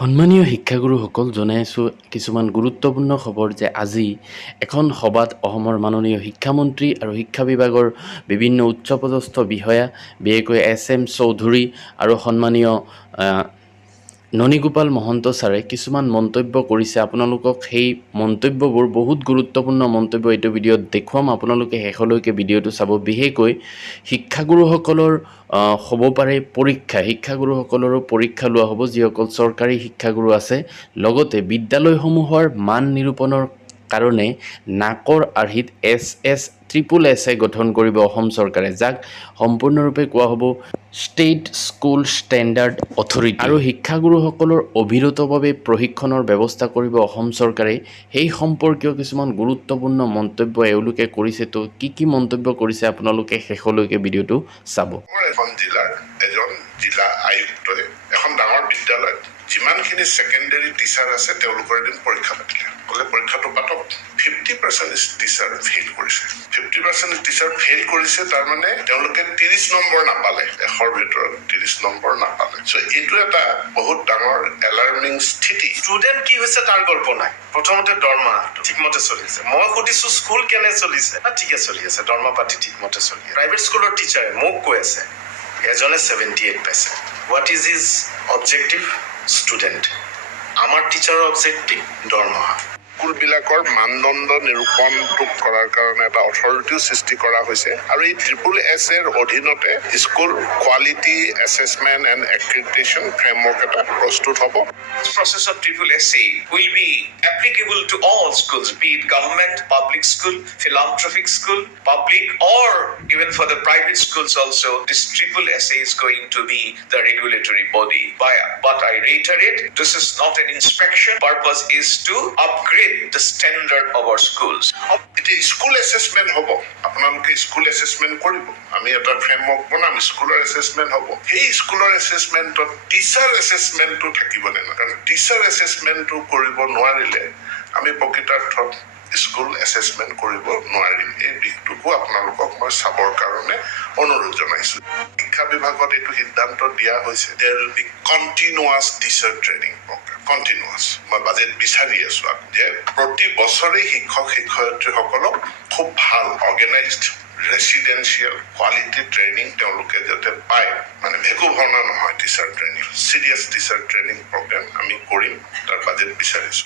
সন্মানীয় শিক্ষাগুৰুসকল জনাইছোঁ কিছুমান গুৰুত্বপূৰ্ণ খবৰ যে আজি এখন সভাত অসমৰ মাননীয় শিক্ষামন্ত্ৰী আৰু শিক্ষা বিভাগৰ বিভিন্ন উচ্চপদস্থ বিষয়া বিশেষকৈ এম চৌধুৰী আৰু সন্মানীয় ননীগোপাল মহন্ত ছাৰে কিছুমান মন্তব্য কৰিছে। আপোনালোকক সেই মন্তব্যবোৰ বহুত গুৰুত্বপূৰ্ণ মন্তব্য এইটো ভিডিঅ'ত দেখুৱাম। আপোনালোকে শেষলৈকে ভিডিঅ'টো চাব। বিশেষকৈ শিক্ষাগুৰুসকলৰ হ'ব পাৰে শিক্ষাগুৰুসকলৰো পৰীক্ষা লোৱা হ'ব, যিসকল চৰকাৰী শিক্ষাগুৰু আছে। লগতে বিদ্যালয়সমূহৰ মান নিৰূপণৰ কাৰণে নাকৰ আৰ্হিত SSSSSএ গঠন কৰিব অসম চৰকাৰে, যাক সম্পূৰ্ণৰূপে কোৱা হ'ব ষ্টেট স্কুল ষ্টেণ্ডাৰ্ড অথৰিটি। আৰু শিক্ষাগুৰুসকলৰ অবিৰতভাৱে প্ৰশিক্ষণৰ ব্যৱস্থা কৰিব অসম চৰকাৰে। সেই সম্পৰ্কীয় কিছুমান গুৰুত্বপূৰ্ণ মন্তব্য এওঁলোকে কৰিছে। তো কি মন্তব্য কৰিছে আপোনালোকে শেষলৈকে ভিডিঅ'টো চাব। এখন জিলাৰ এজন জিলা আয়ুক্তই এখন ডাঙৰ বিদ্যালয়ত যিমানখিনি ছেকেণ্ডেৰী টিচাৰ আছে তেওঁলোকৰ এদিন পৰীক্ষা পাতিলে। ক'লে পৰীক্ষাটো পাতক। 50% টিচাৰ ফেইল কৰিছে। 50% টিচাৰ ফেইল কৰিছে, তাৰমানে তেওঁলোকে 30 নম্বৰ নাপালে, 100ৰ ভিতৰত 30 নম্বৰ নাপালে। চ' এইটো এটা বহুত ডাঙৰ এলাৰ্মিং স্থিতি। ষ্টুডেণ্ট কি হৈছে তাৰ গল্প নাই। প্ৰথমতে দৰমহা ঠিকমতে চলিছে। মই সুধিছো স্কুল কেনে চলিছে, ঠিকে চলি আছে, দৰমহা পাতি ঠিকমতে চলি আছে। প্ৰাইভেট স্কুলৰ টিচাৰে মোক কৈ আছে এজনে 78 পাইছে। What is his objective? Student. আমাৰ টিচাৰৰ অবজেক্টিভ দৰমহা। স্কুলবিলাকৰ মানদণ্ড নিৰূপণটো কৰাৰ কাৰণে এটা অথৰিটিও সৃষ্টি কৰা হৈছে, আৰু এই SSSৰ অধীনতে school quality assessment and accreditation framework এটা প্ৰস্তুত হ'ব। This process of SSSA will be applicable to all schools, be it government, public school, philanthropic school, public, or even for the private schools also. This SSSA is going to be the regulatory body. But I reiterate, this is not an inspection. Purpose is to upgrade the standard of our schools. এতিয়া school assessment হ'ব, আপোনালোকে school assessment কৰিব। আমি এটা framework বনাম, স্কুলৰ assessment হ'ব। সেই স্কুলৰ এছেছমেণ্টত টিচাৰ এছেছমেণ্টটো থাকিব নে নাই? কাৰণ টিচাৰ এছেছমেণ্টটো কৰিব নোৱাৰিলে আমি প্ৰকৃতাৰ্থত স্কুল এছেছমেণ্ট কৰিব নোৱাৰিম। এই দিশটোকো আপোনালোকক মই চাবৰ কাৰণে অনুৰোধ জনাইছো। শিক্ষা বিভাগত এইটো সিদ্ধান্ত দিয়া হৈছে, there will be continuous teacher training program. Continuous. মই বাজেট বিচাৰি আছো যে প্ৰতি বছৰেই শিক্ষক শিক্ষয়িত্ৰীসকলক খুব ভাল অৰ্গেনাইজড ৰেচিডেঞ্চিয়েল কোৱালিটি ট্ৰেইনিং তেওঁলোকে যাতে পায়, মানে ভেকু ভৰণা নহয় teacher training, serious teacher training program আমি কৰিম, তাৰ বাজেট বিচাৰিছো।